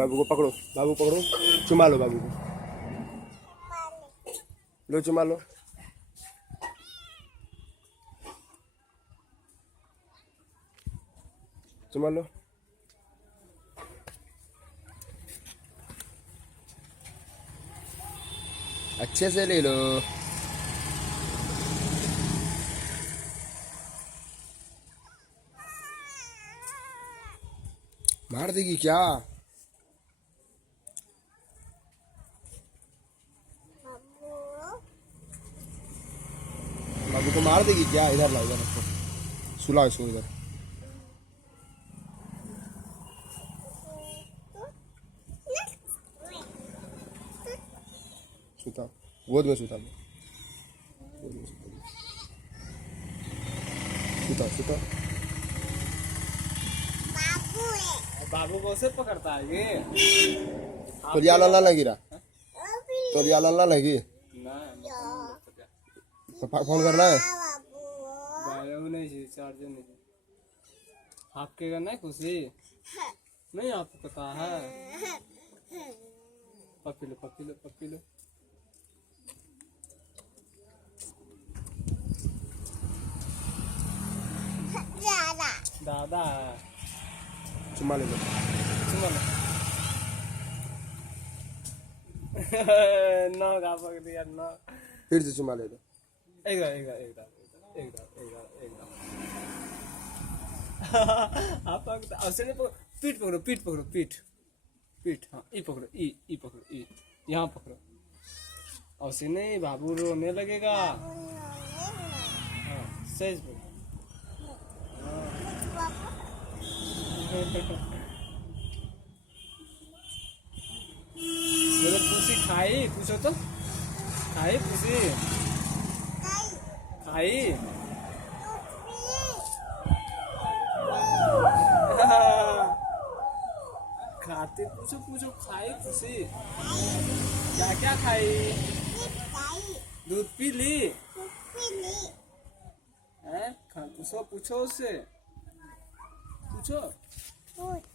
बाबू को पकड़ो, बाबू पकड़ो, चुमा लो बाबू को, लो चुमा लो। चुमा लो। अच्छे से ले लो। मार देगी क्या? बाबू को मार देगी क्या? इधर ला, इधर रखो, सुलाओ इसको इधर। सुता, गोद में सुता, गोद में सुता, सुता। बाबू को से पकड़ता है ये। तो लिया लल्ला लगी रहा, तो लिया लल्ला लगी ना पापा फोन करना है। नहीं चार्जर नहीं आपके करना है खुशी नहीं आपको पता है। पपी लो पपी लो पपी लो। दादा चुमा ले लो, चुमा लो। नौ का पकड़ दिया नौ। फिर से चुमा ले लो। एक आप पीठ पकड़ो पीठ पकड़ो पीठ पीठ। हाँ ई पकड़ो ई पकड़ो ई यहाँ पकड़ो। ऐसे नहीं बाबू रोने लगेगा। हाँ सही बोलो। बोलो खुशी खाई पूछो तो खाई खुशी खाई। खाते पूछो पूछो खाई खुशी क्या क्या खाई? दूध पी ली है? पूछो पूछो उससे पूछो।